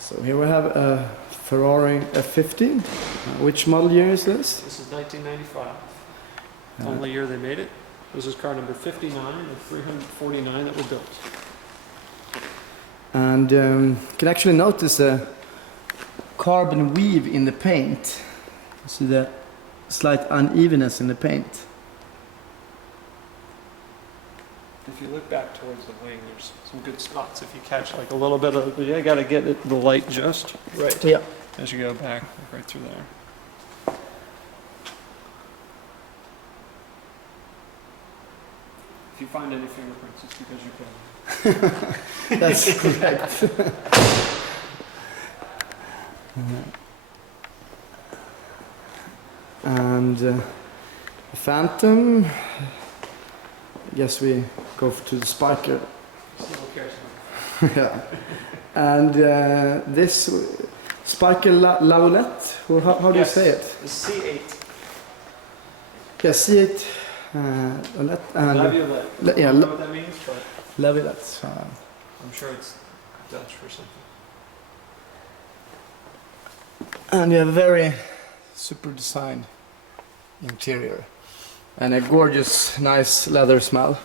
So here we have a Ferrari F50. Which model year is this? This is 1995. Only year they made it. This is car number 59 of 349 that were built. And you can actually notice a carbon weave in the paint. You see the slight unevenness in the paint. If you look back towards the wing, there's some good spots. If you catch like a little bit of, you got to get it, the light just right. Yeah. As you go back, like right through there. If you find any fingerprints, it's because you can. That's correct. And the Phantom, I guess we go to the Spiker. Yeah. And this Spiker Laulette, or how do you say it? The C8. Yeah, C8 Laulette and Laviolette. yeah, I don't know what that means, but Laviolette. I'm sure it's Dutch for something. And you have a very super designed interior and a gorgeous, nice leather smell.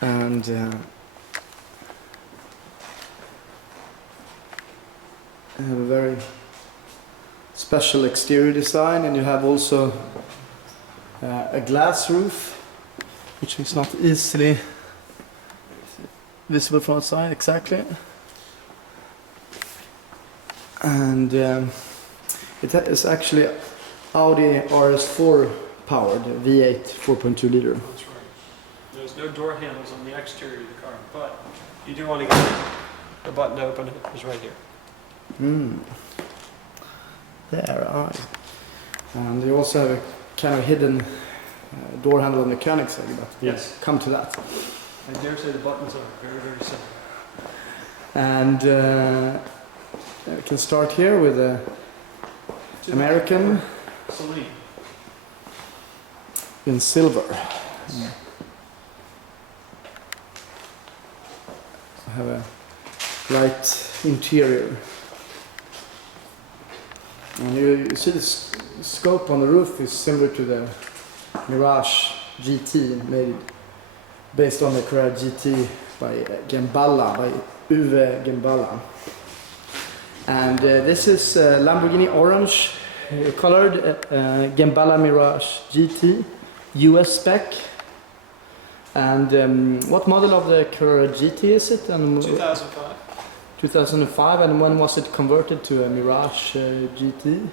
And you have a very special exterior design, and you have also a glass roof, which is not easily visible from outside. Exactly. And it is actually Audi RS4 powered V8 4.2 liter. That's right. There's no door handles on the exterior of the car, but you do want to get the button to open it is right here. There are. And you also have a kind of hidden door handle on the Koenigsegg, but we'll come to that. I dare say the buttons are very, very simple. And we can start here with the American Celine. in silver. Have a light interior. And you see the scope on the roof is similar to the Mirage GT, made based on the Carrera GT by Gemballa, by Gemballa. And this is Lamborghini orange colored Gemballa Mirage GT US spec. And what model of the Carrera GT is it? And 2005. 2005, and when was it converted to a Mirage GT?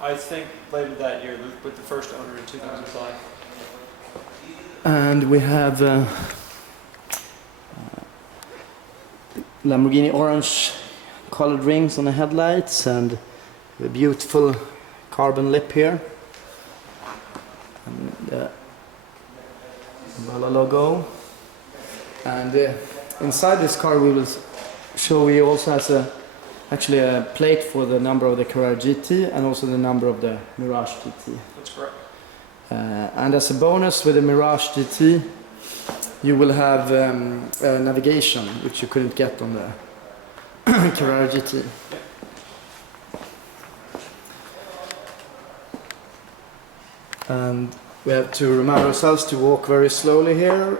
I think later that year with the first owner in 2005. And we have Lamborghini orange colored rings on the headlights and the beautiful carbon lip here. And the Gemballa logo. And inside this car we will show we also has actually a plate for the number of the Carrera GT and also the number of the Mirage GT. That's correct. And as a bonus with the Mirage GT you will have navigation, which you couldn't get on the Carrera GT. Yeah. And we have to remind ourselves to walk very slowly here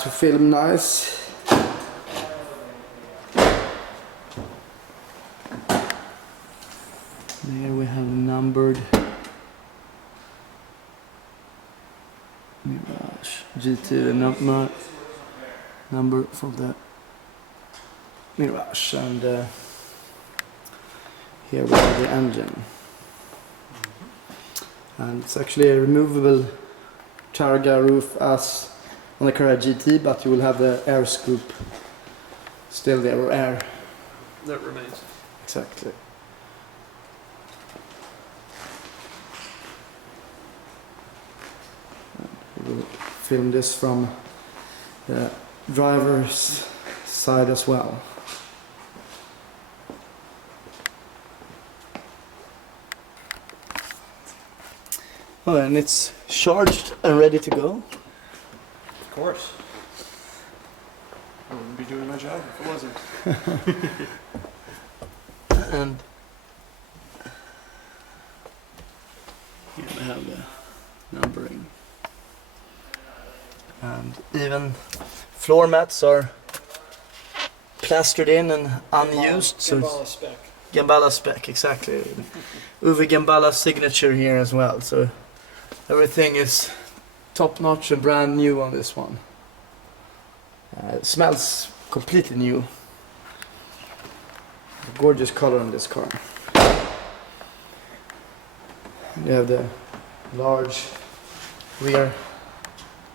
to film nice. There we have numbered Mirage GT, the number for the Mirage, and here we have the engine. And it's actually a removable Targa roof as on the Carrera GT, but you will have the air scoop still there, or air. That remains. Exactly. We will film this from the driver's side as well. Well, and it's charged and ready to go. Of course. It wouldn't be doing my job if it wasn't. And here we have the numbering. And even floor mats are plastered in and unused. So Gemballa it's spec. Gemballa spec, exactly. Uwe Gemballa's signature here as well. So everything is top notch and brand new on this one. It smells completely new. A gorgeous color on this car. You have the large rear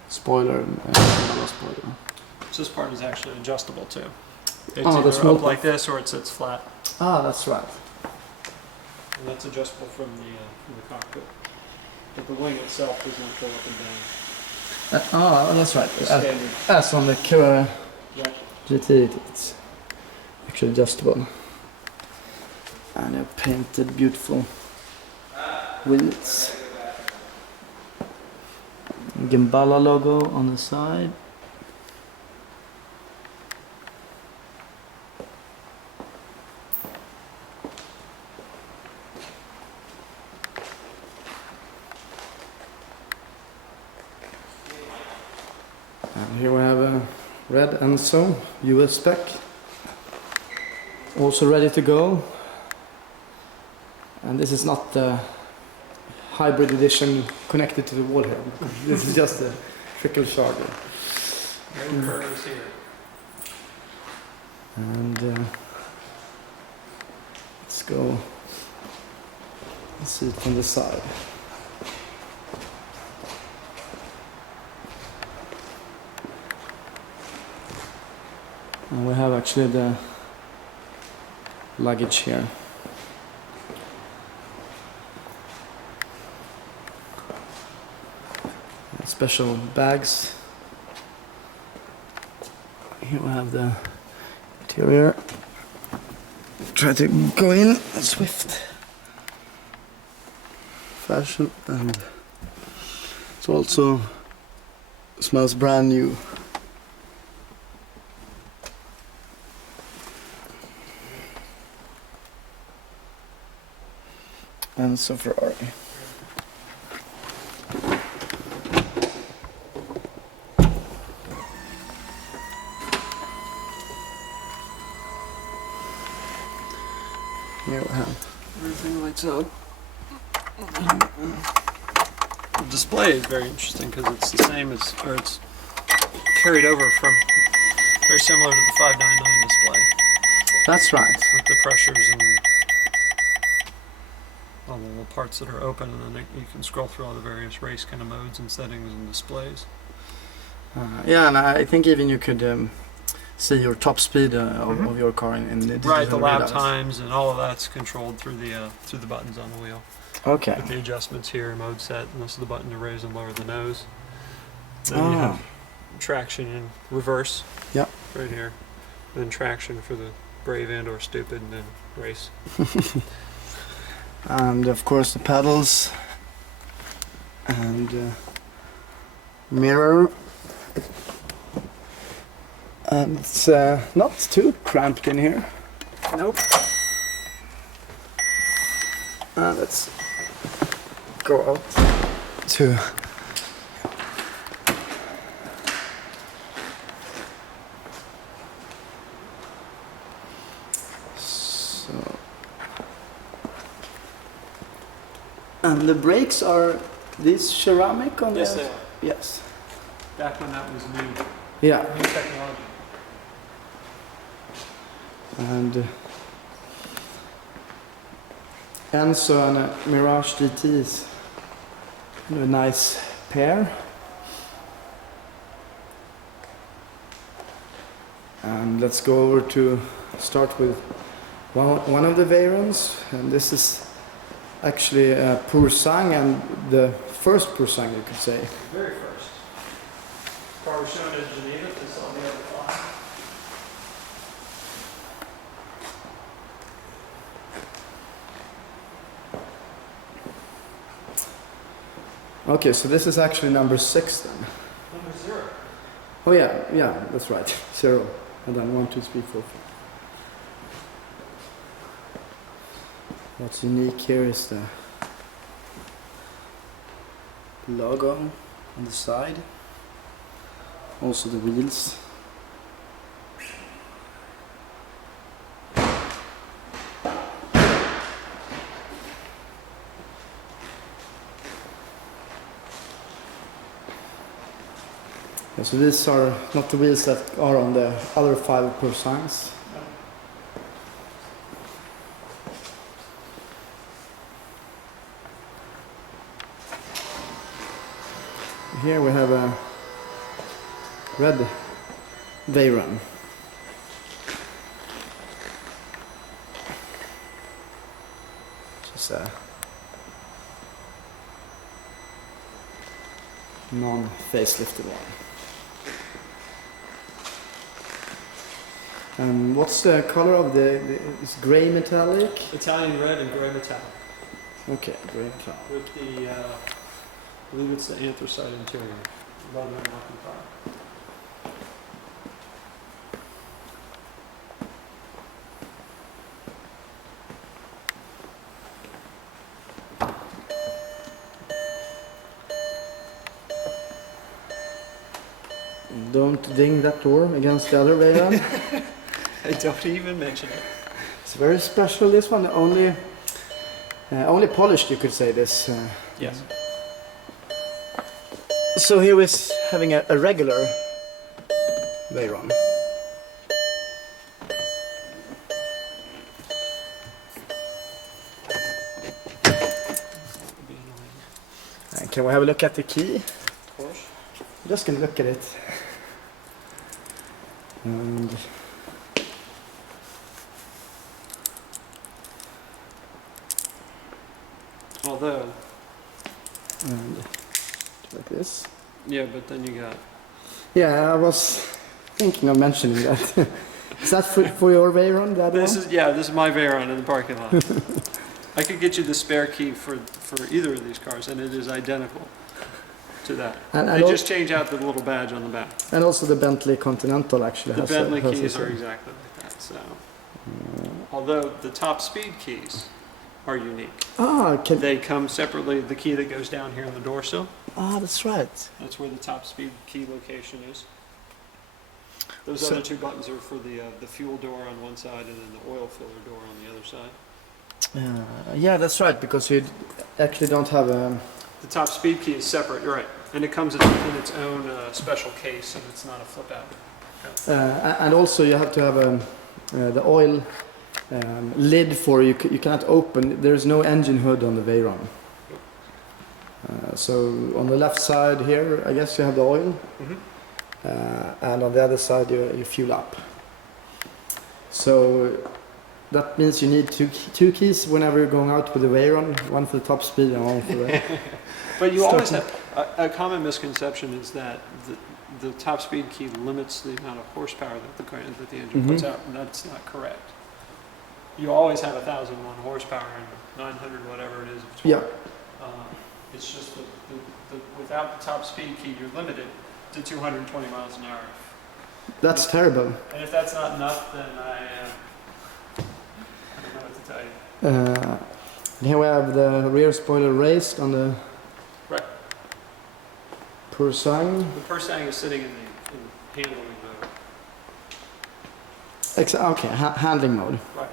spoiler and Gemballa spoiler. So this part is actually adjustable too. It's Oh, either the small up like this or it sits flat. Ah, that's right. And that's adjustable from the cockpit. But the wing itself does not go up and down. That's right. It's standard. As on the Yeah. GT, it's actually adjustable. And a painted beautiful wheels. Gemballa logo on the side. And here we have a red Enzo US spec, also ready to go. And this is not the hybrid edition connected to the wall here. This is just a trickle charger. No curves here. And let's go and see it from the side. And we have actually the luggage here. And special bags. Here we have the interior. Try to go in swift fashion, and it also smells brand new. Enzo Ferrari. Here we have Everything lights up. The display is very interesting because it's the same as, or it's carried over from, very similar to the 599 display That's right. with the pressures and all the little parts that are open, and then you can scroll through all the various race kind of modes and settings and displays. Yeah, and I think even you could see your top speed of your car in the digital Right, the lap readouts. times and all of that's controlled through the buttons on the wheel. Okay. With the adjustments here, mode set, and this is the button to raise and lower the nose. Then you Ah. have traction in reverse. Yep. Right here. Then traction for the brave and or stupid, and then race. And of course the pedals and mirror. And it's not too cramped in here. Nope. Let's go out to so, and the brakes are these ceramic on Yes, the they are. yes, Back when that was new yeah, technology. and Enzo and a Mirage GT is a nice pair. And let's go over to start with one of the Veyrons, and this is actually a Pur Sang, and the first Pur Sang, you could say. Very first. Car was shown in Geneva. This on the other class. Okay, so this is actually number 6 then. Number 0. Oh yeah, that's right, 0. and then 1, 2, 3, 4, 5. What's unique here is the logo on the side, also the wheels. Yeah, so these are not the wheels that are on the other 5 Purosangs. Here we have a red Veyron. Just a non-facelifted one. What's the color of it's gray metallic? Italian red and gray metallic. Okay, gray metallic. With the, I believe it's the anthracite interior. Leather and locking fire. Don't ding that door against the other Veyron. I don't even mention it. It's very special, this one. Only polished, you could say, this. Yes. So here we're having a regular Veyron. Can we have a look at the key? Of course. I'm just gonna look at it. And Although, like this. yeah, but then you got. Yeah, I was thinking of mentioning that. Is that for your Veyron, that This one? this is my Veyron in the parking lot. I could get you the spare key for either of these cars, and it is identical to that. And They just change out the little badge on the back. And also the Bentley Continental actually The has Bentley has keys the are same. exactly like that. So, although the top speed keys are unique, they come separately. The key that goes down here in the door sill. That's right. That's where the top speed key location is. Those So- other two buttons are for the fuel door on one side and then the oil filler door on the other side. Yeah, that's right, because you actually don't have a... The top speed key is separate, you're right. And it comes in its own special case, and it's not a flip out. and also you have to have the oil lid for you cannot open. There's no engine hood on the Veyron. So on the left side here, I guess you have the oil, and on the other side you fuel up. So that means you need two keys whenever you're going out with the Veyron, one for the top speed and one for the... But you always have, a common misconception is that the top speed key limits the amount of horsepower that the engine puts out, and that's not correct. You always have 1,001 horsepower and 900 whatever it is of torque. Yeah. It's just that without the top speed key, you're limited to 220 miles an hour. That's terrible. And if that's not enough, then I don't know what to tell you. Here we have the rear spoiler raised on the Right. Purosangs. The Purosangs is sitting in handling mode. Okay, handling mode. Right.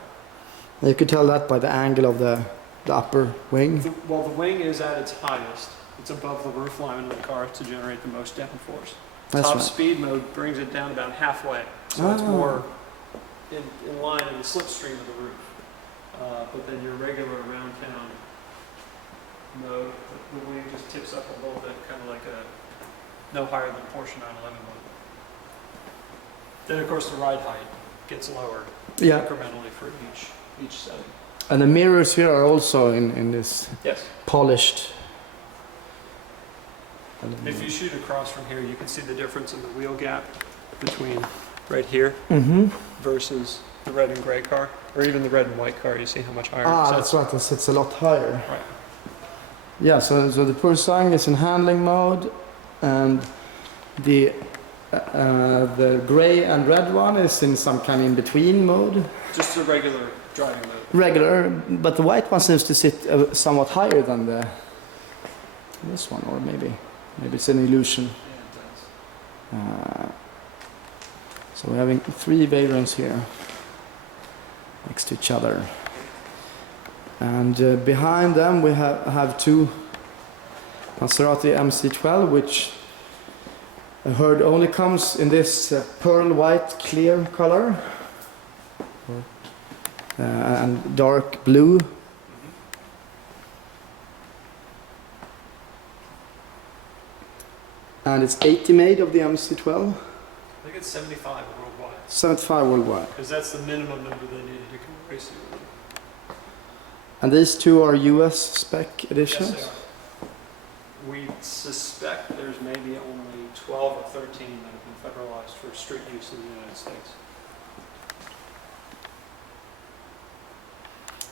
You could tell that by the angle of the upper wing. Well, the wing is at its highest. It's above the roof line of the car to generate the most downforce. That's Top right. speed mode brings it down about halfway, so it's more in line in the slipstream of the roof. But then your regular around town mode, the wing just tips up a little bit, kind of like a no higher than Porsche 911 mode. Then of course the ride height gets lower incrementally for each setting. And the mirrors here are also in this Yes. polished. If you shoot across from here, you can see the difference in the wheel gap between right here versus the red and gray car, or even the red and white car. You see how much higher it That's sits. right. It's a lot higher. Right. Yeah. So the Purosangs is in handling mode, and the The gray and red one is in some kind of in-between mode. Just a regular driving mode. Regular, but the white one seems to sit somewhat higher than this one, or maybe it's an illusion. Yeah, it does. So we're having 3 Veyrons here next to each other, and behind them we have 2 Maserati MC12, which I heard only comes in this pearl white clear color and dark blue. And it's 80 made of the MC12. I think it's 75 worldwide. 75 worldwide. Because that's the minimum number they needed to come racing with. And these 2 are US spec editions? Yes, they are. We suspect there's maybe only 12 or 13 that have been federalized for street use in the United States.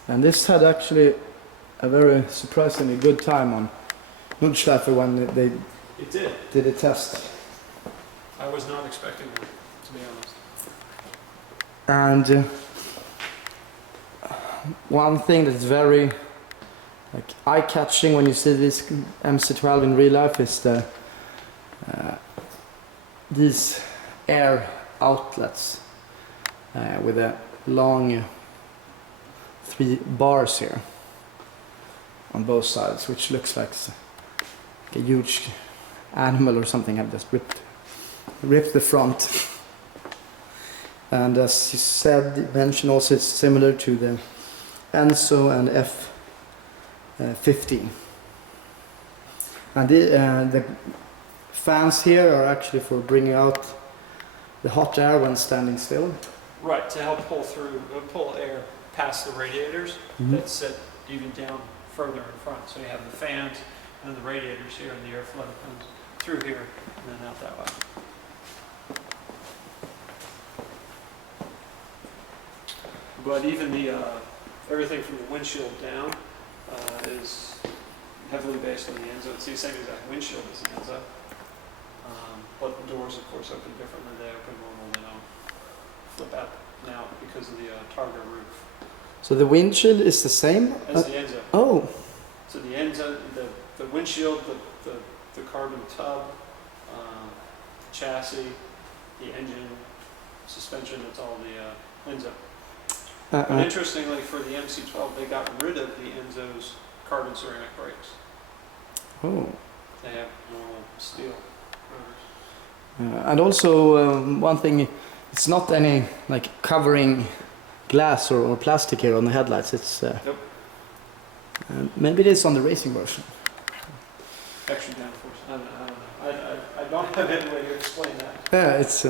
And this had actually a very surprisingly good time on Nordschleife when they It did. did a test. I was not expecting that, to be honest. And one thing that's very eye-catching when you see this MC12 in real life is these air outlets with a long 3 bars here on both sides, which looks like a huge animal or something have just ripped the front. And as you said, mentioned also, it's similar to the Enzo and F50. And the fans here are actually for bringing out the hot air when standing still. Right, to help pull air past the radiators that sit even down further in front. So you have the fans and the radiators here, and the airflow comes through here and then out that way. But even the everything from the windshield down is heavily based on the Enzo. It's the same exact windshield as the Enzo. But the doors, of course, open differently. They open normal, they don't flip out now because of the Targa roof. So the windshield is the same? As the Enzo. Oh. So the Enzo, the windshield, the carbon tub, chassis, the engine, suspension, it's all the Enzo. But interestingly, for the MC12, they got rid of the Enzo's carbon ceramic brakes. Oh. They have normal steel rotors. And also one thing, it's not any covering glass or plastic here on the headlights. It's Nope. Maybe it is on the racing version. Extra downforce. I don't know. I don't have any way to explain that. Yeah, it's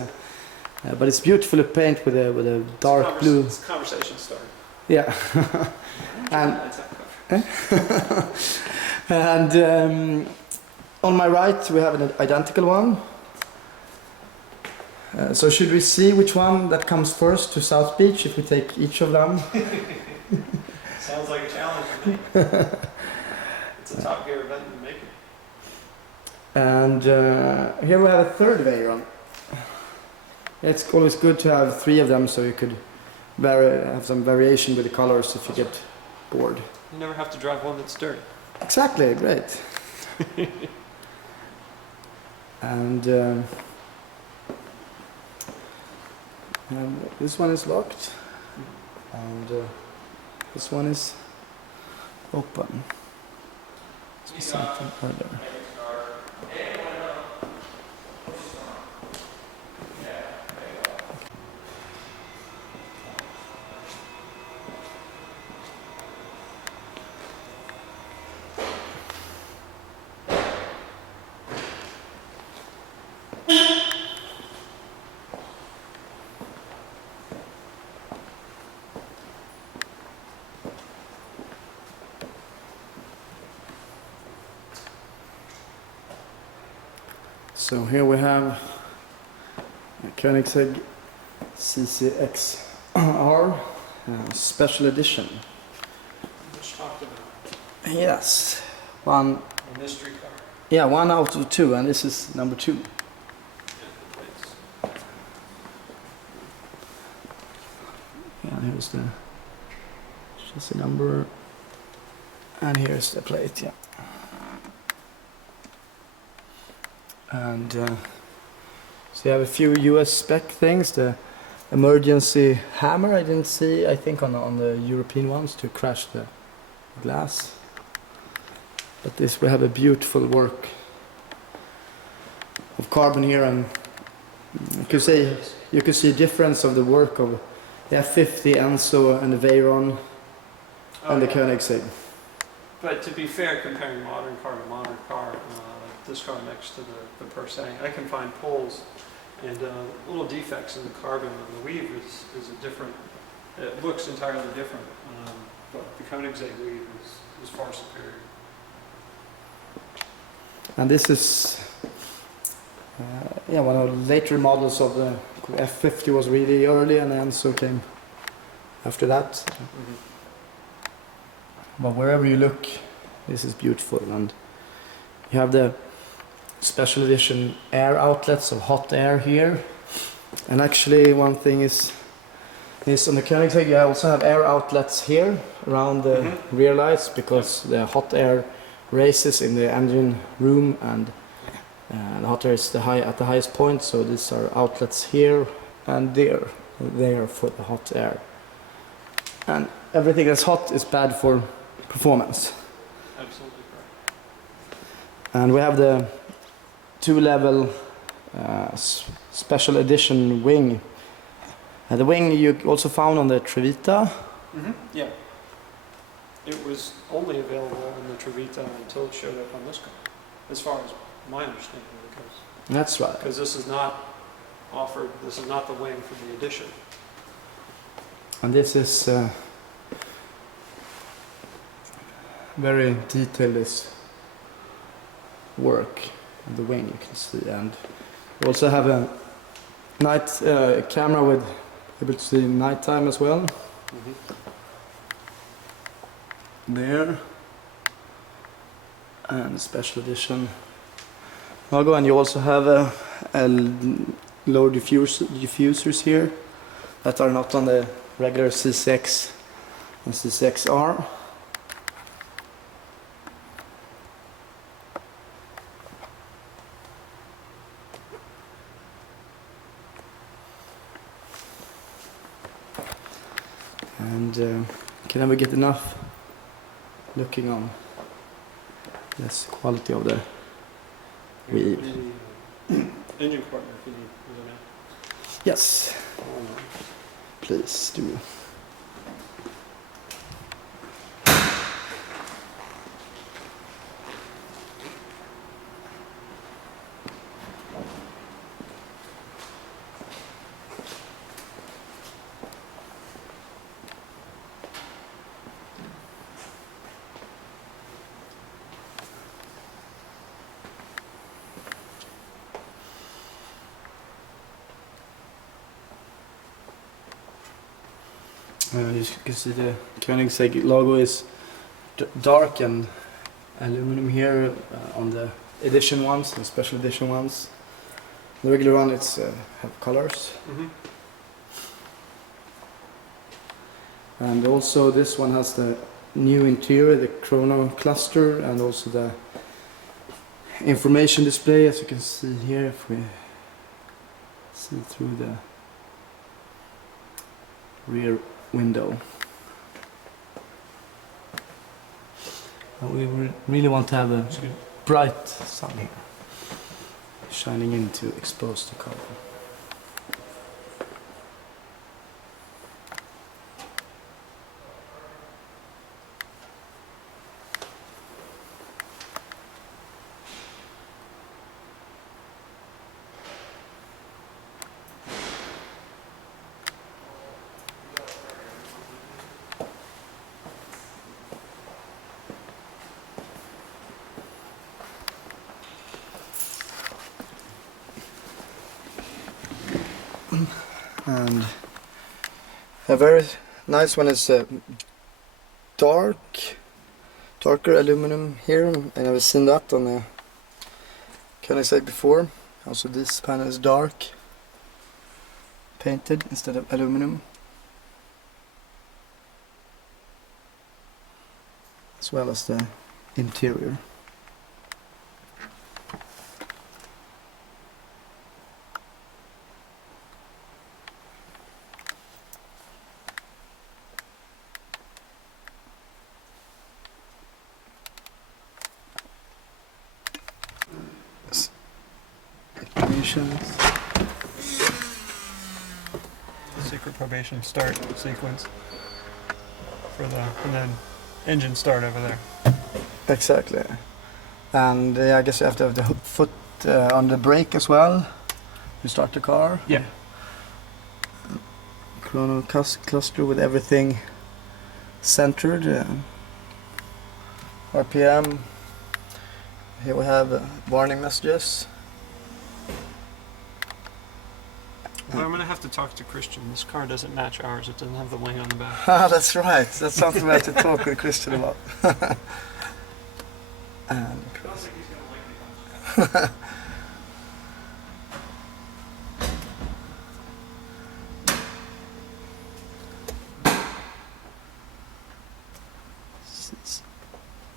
but it's beautifully painted with a dark blue. It's a conversation starter. Yeah. And and on my right we have an identical one. So should we see which one that comes first to South Beach if we take each of them? Sounds like a challenge for me. It's a Top Gear event in the making. And here we have a third Veyron. It's always good to have 3 of them so you could have some variation with the colors if you get bored. You never have to drive one that's dirty. Exactly, great. And this one is locked, and this one is open. So something further. So here we have a Koenigsegg CCXR special edition. Which talked about Yes, one. a mystery car. Yeah, 1 out of 2, and this is number 2. Yeah, the plates. Yeah, here's the chassis number, and here's the plate. Yeah, and so you have a few US spec things. The emergency hammer I didn't see. I think on the European ones to crash the glass. But this we have a beautiful work of carbon here, and you can see difference of the work of the F50, Enzo, and the Veyron, and the Koenigsegg. But to be fair, comparing modern car to modern car, this car next to the Per Se, I can find pulls and little defects in the carbon, and the weave is a different, it looks entirely different, but the Koenigsegg weave is far superior. And this is one of the later models of the F50 was really early, and Enzo came after that. Mm-hmm. But wherever you look, this is beautiful, and you have the special edition air outlets of hot air here. And actually one thing is on the Koenigsegg you also have air outlets here around the rear lights, because the hot air races in the engine room, and the hot air is at the highest point, so these are outlets here and there for the hot air. And everything that's hot is bad for performance. Absolutely correct. And we have the 2-level special edition wing. The wing you also found on the Trevita. Yeah. It was only available on the Trevita until it showed up on this car, as far as my understanding of the case. That's right. Because this is not offered, this is not the wing for the edition. And this is very detailed, this work of the wing, you can see. And we also have a night camera with able to see nighttime as well. There, and special edition logo, and you also have a low diffusers here that are not on the regular C6 and C6R. And can never get enough looking on this quality of the weave. Engine partner, if you need it now. Yes, please do. You can see the Koenigsegg logo is dark and aluminum here on the edition ones, the special edition ones. The regular one it's have colors. And also this one has the new interior, the chrono cluster, and also the information display, as you can see here if we see through the rear window. And we really want to have a bright sun here shining in to expose the color. And a very nice one is darker aluminum here. I never seen that on the Koenigsegg before. Also this panel is dark, painted instead of aluminum. as well as the interior. Secret probation start sequence for the, and then engine start over there. Exactly. And I guess you have to have the foot on the brake as well. You start the car. Yeah. Chrono cluster with everything centered. RPM. Here we have warning messages. Well, I'm going to have to talk to Christian. This car doesn't match ours. It doesn't have the wing on the back. Ah, that's right. That's something we have to talk with Christian about. And I don't think he's going to like me.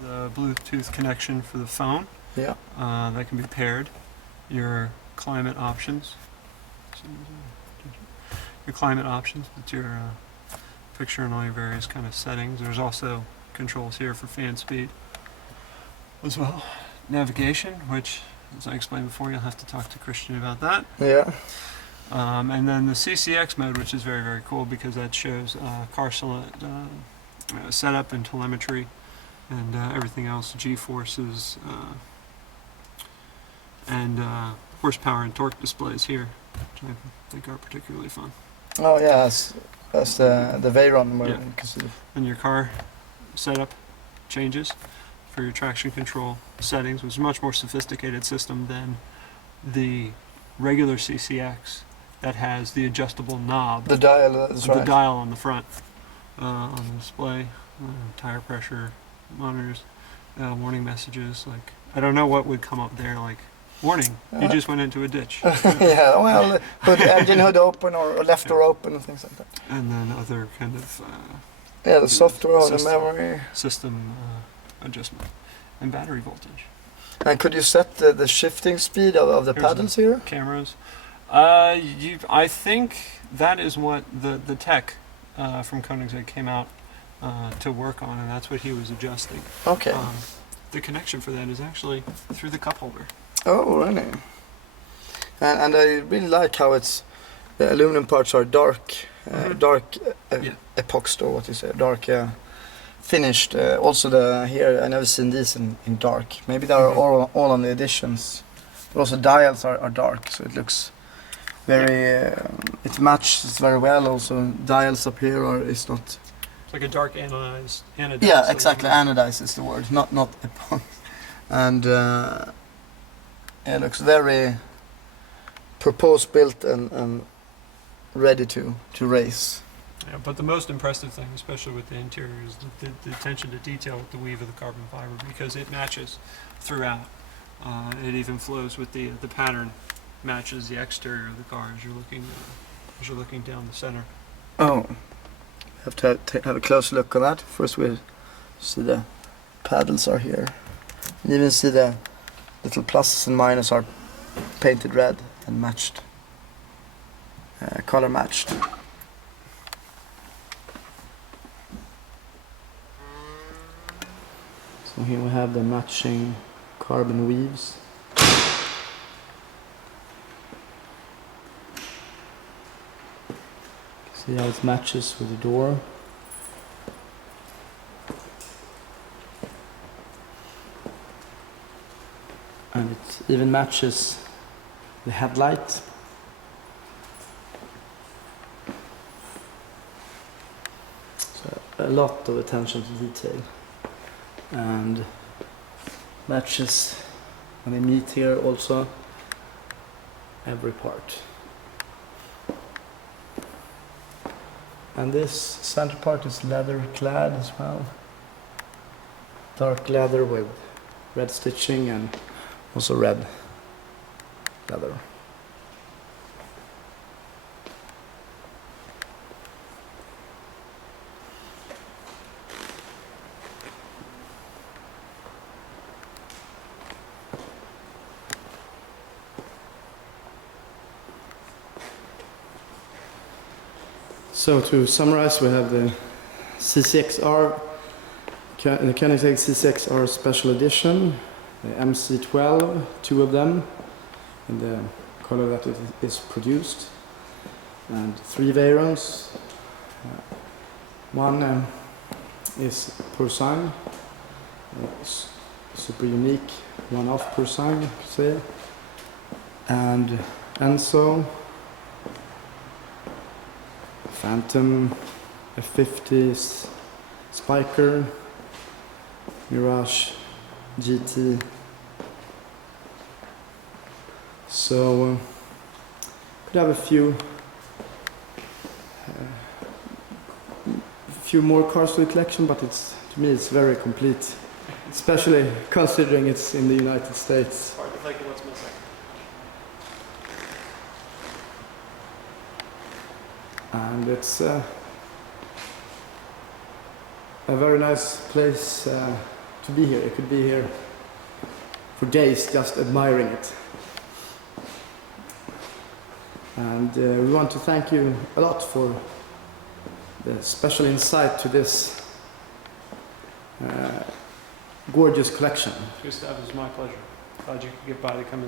The Bluetooth connection for the phone. Yeah. That can be paired. Your climate options. Your climate options with your picture and all your various kind of settings. There's also controls here for fan speed as well. Navigation, which, as I explained before, you'll have to talk to Christian about that. Yeah. And then the CCX mode, which is very, very cool because that shows car setup and telemetry and everything else, G-forces and horsepower and torque displays here, which I think are particularly fun. Oh yeah, that's the Veyron where Yeah. you can see. And your car setup changes for your traction control settings, which is a much more sophisticated system than the regular CCX that has the adjustable knob, The dial, that's the right. dial on the front, on the display, tire pressure monitors, warning messages. Like, I don't know what would come up there, like, warning, you just went into a ditch. Yeah, well, put the engine hood open or left door open and things like that. And then other kind of Yeah, the software or the System. memory. system adjustment and battery voltage. And could you set the shifting speed of the Here's paddles here? Cameras. I think that is what the tech from Koenigsegg came out to work on, and that's what he was adjusting. Okay. The connection for that is actually through the cup holder. Oh, really? And I really like how it's the aluminum parts are dark, dark Yeah. epoxed, or what you say, dark finished. Also here I never seen these in dark. Maybe they are all on the editions. But also dials are dark, so it looks very. It matches very well. Also dials up here is not. It's like a dark anodized. Yeah, exactly. Anodized is the word, not epoxy. And it looks very purpose-built and ready to race. Yeah, but the most impressive thing, especially with the interior, is the attention to detail with the weave of the carbon fiber, because it matches throughout. It even flows with the pattern, matches the exterior of the car as you're looking down the center. Oh, have to have a close look on that. First we see the paddles are here. You even see the little pluses and minuses are painted red and matched, color matched. So here we have the matching carbon weaves. See how it matches with the door. And it even matches the headlight. So a lot of attention to detail. And matches when they meet here also every part. And this center part is leather clad as well. Dark leather with red stitching and also red leather. So to summarize, we have the C6R, the Koenigsegg C6R Special Edition, the MC12, 2 of them, in the color that it is produced, and 3 Veyrons. One is Porcine, super unique, one-off Porcine, you could say, and Enzo, Phantom, F50, Spiker, Mirage, GT. So could have a few more cars to the collection, but to me it's very complete, especially considering it's in the United States. Hard to think of what's missing. And it's a very nice place to be here. You could be here for days just admiring it. And we want to thank you a lot for the special insight to this gorgeous collection. Gustav, it was my pleasure. Glad you could get by to come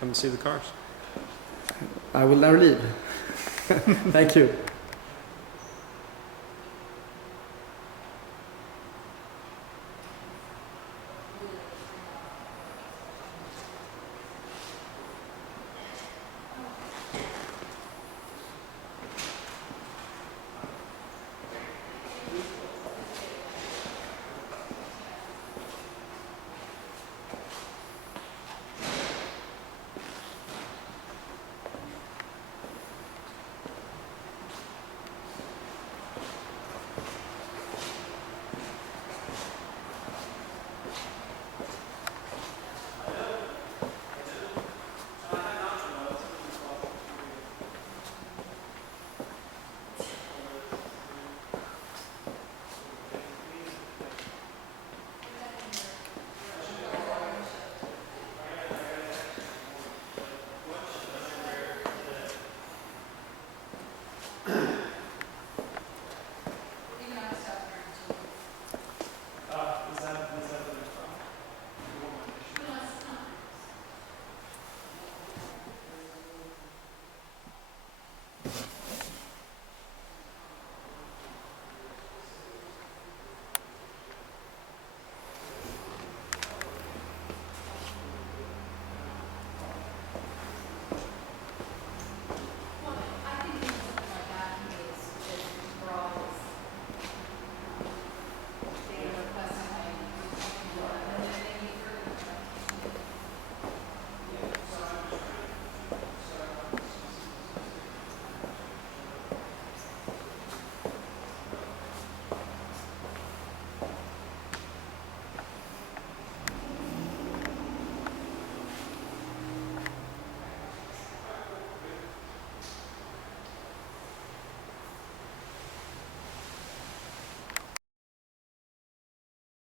and see the cars. I will never leave. Thank you.